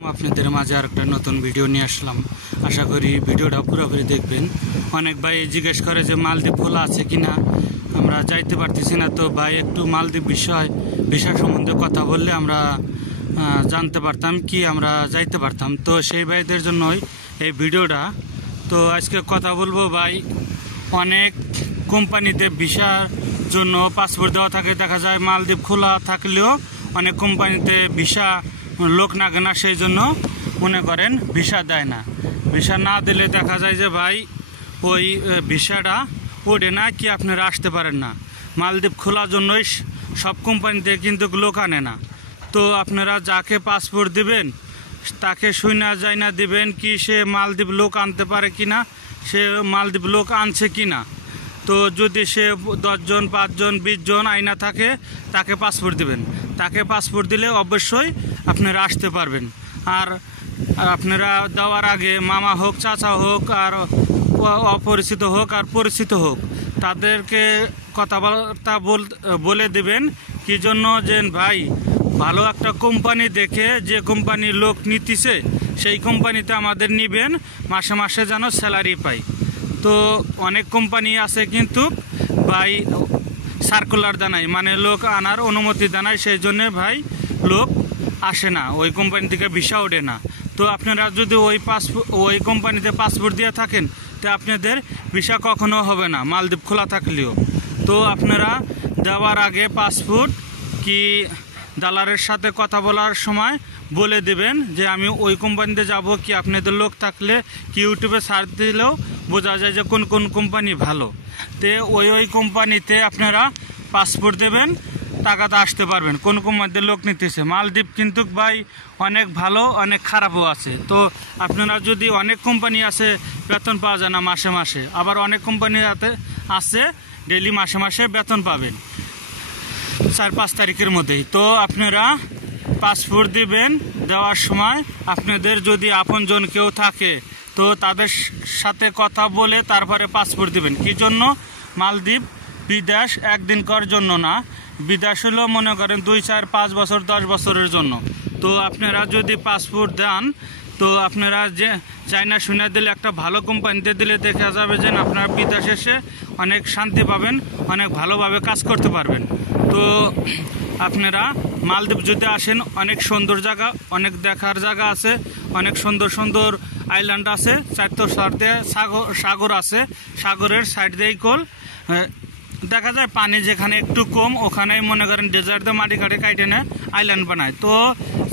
আপনাদের মাঝে আরেকটা নতুন ভিডিও নিয়ে আসলাম। আশা করি ভিডিওটা পুরোপুরি দেখবেন। অনেক ভাই জিজ্ঞেস করে যে মালদ্বীপ খোলা আছে কিনা, আমরা যাইতে পারতেছি না। তো ভাই একটু মালদ্বীপ ভিসা সম্বন্ধে কথা বললে আমরা জানতে পারতাম কি আমরা যাইতে পারতাম। তো সেই ভাইদের জন্যই এই ভিডিওটা। তো আজকে কথা বলবো ভাই, অনেক কোম্পানিতে ভিসার জন্য পাসপোর্ট দেওয়া থাকে, দেখা যায় মালদ্বীপ খোলা থাকলেও অনেক কোম্পানিতে ভিসা লোক লাগে না, সেই জন্য মনে করেন ভিসা দেয় না। ভিসা না দিলে দেখা যায় যে ভাই ওই ভিসাটা ওঠে না, কি আপনারা আসতে পারেন না। মালদ্বীপ খোলার জন্যই সব কোম্পানিতে কিন্তু লোক আনে না। তো আপনারা যাকে পাসপোর্ট দিবেন তাকে শুনে যায় না দিবেন কি সে মালদ্বীপ লোক আনতে পারে কিনা, সে মালদ্বীপ লোক আনছে কিনা। তো যদি সে 10 জন 5 জন 20 জন আইনা থাকে তাকে পাসপোর্ট দিবেন। তাকে পাসপোর্ট দিলে অবশ্যই আপনারা আসতে পারবেন। আর আপনারা দেওয়ার আগে মামা হোক, চাচা হোক, আর অপরিচিত হোক আর পরিচিত হোক, তাদেরকে কথাবার্তা বলে দেবেন কি জন্য, যে ভাই ভালো একটা কোম্পানি দেখে, যে কোম্পানির লোক নিতেছে সেই কোম্পানিতে আমাদের নিবেন, মাসে মাসে যেন স্যালারি পাই। তো অনেক কোম্পানি আছে কিন্তু ভাই সার্কুলার জানায়, মানে লোক আনার অনুমতি জানায়, সেই জন্য ভাই লোক আসে না, ওই কোম্পানি থেকে ভিসা ওঠে না। তো আপনারা যদি ওই কোম্পানিতে পাসপোর্ট দিয়ে থাকেন তো আপনাদের ভিসা কখনো হবে না মালদ্বীপ খোলা থাকলেও। তো আপনারা দেওয়ার আগে পাসপোর্ট কি দালালের সাথে কথা বলার সময় বলে দেবেন যে আমি ওই কোম্পানিতে যাব, কি আপনাদের লোক থাকলে কি ইউটিউবে সার্চ দিলেও বোঝা যায় যে কোন কোন কোম্পানি ভালো। তো ওই কোম্পানিতে আপনারা পাসপোর্ট দেবেন, টাকাতে আসতে পারবেন। কোন কোম্পানিতে লোক নিতেছে, মালদ্বীপ কিন্তু ভাই অনেক ভালো অনেক খারাপও আছে। তো আপনারা যদি অনেক কোম্পানি আছে বেতন পাওয়া যায় না মাসে মাসে, আবার অনেক কোম্পানি আছে ডেইলি মাসে মাসে বেতন পাবেন 4-5 তারিখের মধ্যেই। তো আপনারা পাসপোর্ট দিবেন, দেওয়ার সময় আপনাদের যদি আপনজন কেউ থাকে তো তাদের সাথে কথা বলে তারপরে পাসপোর্ট দিবেন। কি জন্য, মালদ্বীপ বিদেশ একদিনকার জন্য না, বিদেশ হলো মনে করেন 2, 4, 5 বছর 10 বছরের জন্য। তো আপনারা যদি পাসপোর্ট দেন তো আপনারা যে চাইনা শুনে দিলে একটা ভালো কোম্পানিতে দিলে দেখা যাবে যে আপনারা বিদেশে এসে অনেক শান্তি পাবেন, অনেক ভালোভাবে কাজ করতে পারবেন। তো আপনারা মালদ্বীপ যদি আসেন, অনেক সুন্দর জায়গা, অনেক দেখার জায়গা আছে, অনেক সুন্দর সুন্দর আইল্যান্ড আছে, চারটোর সাইডে সাগর আছে, সাগরের সাইড দিয়েই দেখা যায় পানি যেখানে একটু কম ওখানেই মনে করেন ডেজার্ট দিয়ে মাটি কাটে কাটে না আইল্যান্ড বানায়। তো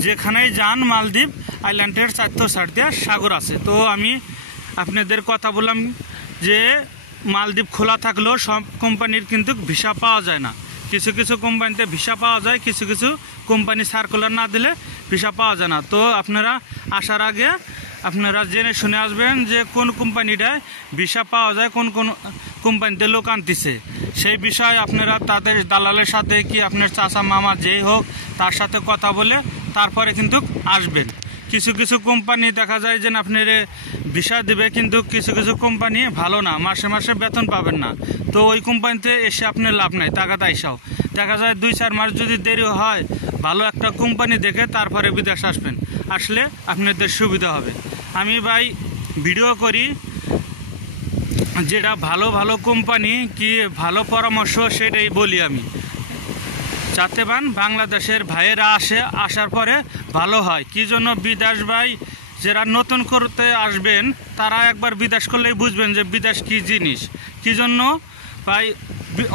যেখানেই যান মালদ্বীপ আইল্যান্ডের চারটোর সাইড দিয়ে সাগর আছে। তো আমি আপনাদের কথা বললাম যে মালদ্বীপ খোলা থাকলেও সব কোম্পানির কিন্তু ভিসা পাওয়া যায় না। কিছু কিছু কোম্পানিতে ভিসা পাওয়া যায়, কিছু কিছু কোম্পানি সার্কুলার না দিলে ভিসা পাওয়া যায় না। তো আপনারা আসার আগে আপনারা জেনে শুনে আসবেন যে কোন কোম্পানিটায় ভিসা পাওয়া যায়, কোন কোন কোম্পানিতে লোক আনতেছে, সেই বিষয়ে আপনারা তাদের দালালের সাথে কি আপনার চাচা মামা যেই হোক তার সাথে কথা বলে তারপরে কিন্তু আসবেন। কিছু কিছু কোম্পানি দেখা যায় যে আপনার ভিসা দেবে, কিন্তু কিছু কিছু কোম্পানি ভালো না, মাসে মাসে বেতন পাবেন না। তো ওই কোম্পানিতে এসে আপনার লাভ নাই, টাকাটা আইসাও দেখা যায় 2-4 মাস যদি দেরি হয়, ভালো একটা কোম্পানি দেখে তারপরে বিদেশ আসবেন, আসলে আপনাদের সুবিধা হবে। আমি ভাই ভিডিও করি যেটা ভালো ভালো কোম্পানি কি ভালো পরামর্শ সেটাই বলি আমি, যাতে বাংলাদেশের ভাইয়েরা আসার পরে ভালো হয়। কি জন্য, বিদেশ ভাই যারা নতুন করতে আসবেন তারা একবার বিদেশ করলেই বুঝবেন যে বিদেশ কি জিনিস। কি জন্য ভাই,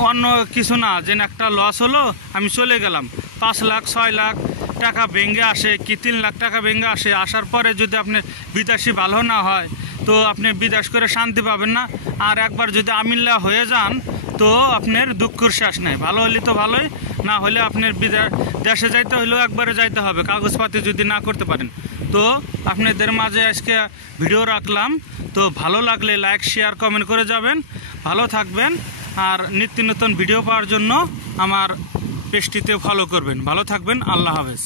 অন্য কিছু না, যে একটা লস হলো আমি চলে গেলাম, 5 লাখ 6 লাখ টাকা ভেঙে আসে, কি 3 লাখ টাকা ভেঙে আসে, আসার পরে যদি আপনি বিদেশি ভালো না হয় তো আপনি বিদেশ করে শান্তি পাবেন না। আর একবার যদি আমিল্লা হয়ে যান তো আপনার দুঃখের শেষ নেই। ভালো হলে তো ভালোই, না হলে আপনার দেশে যাইতে হলেও একবারে যাইতে হবে, কাগজপাতি যদি না করতে পারেন। তো আপনাদের মাঝে আজকে ভিডিও রাখলাম। তো ভালো লাগলে লাইক শেয়ার কমেন্ট করে যাবেন, ভালো থাকবেন। আর নিত্য নতুন ভিডিও পাওয়ার জন্য আমার পেজটিতে ফলো করবেন। ভালো থাকবেন, আল্লাহ হাফেজ।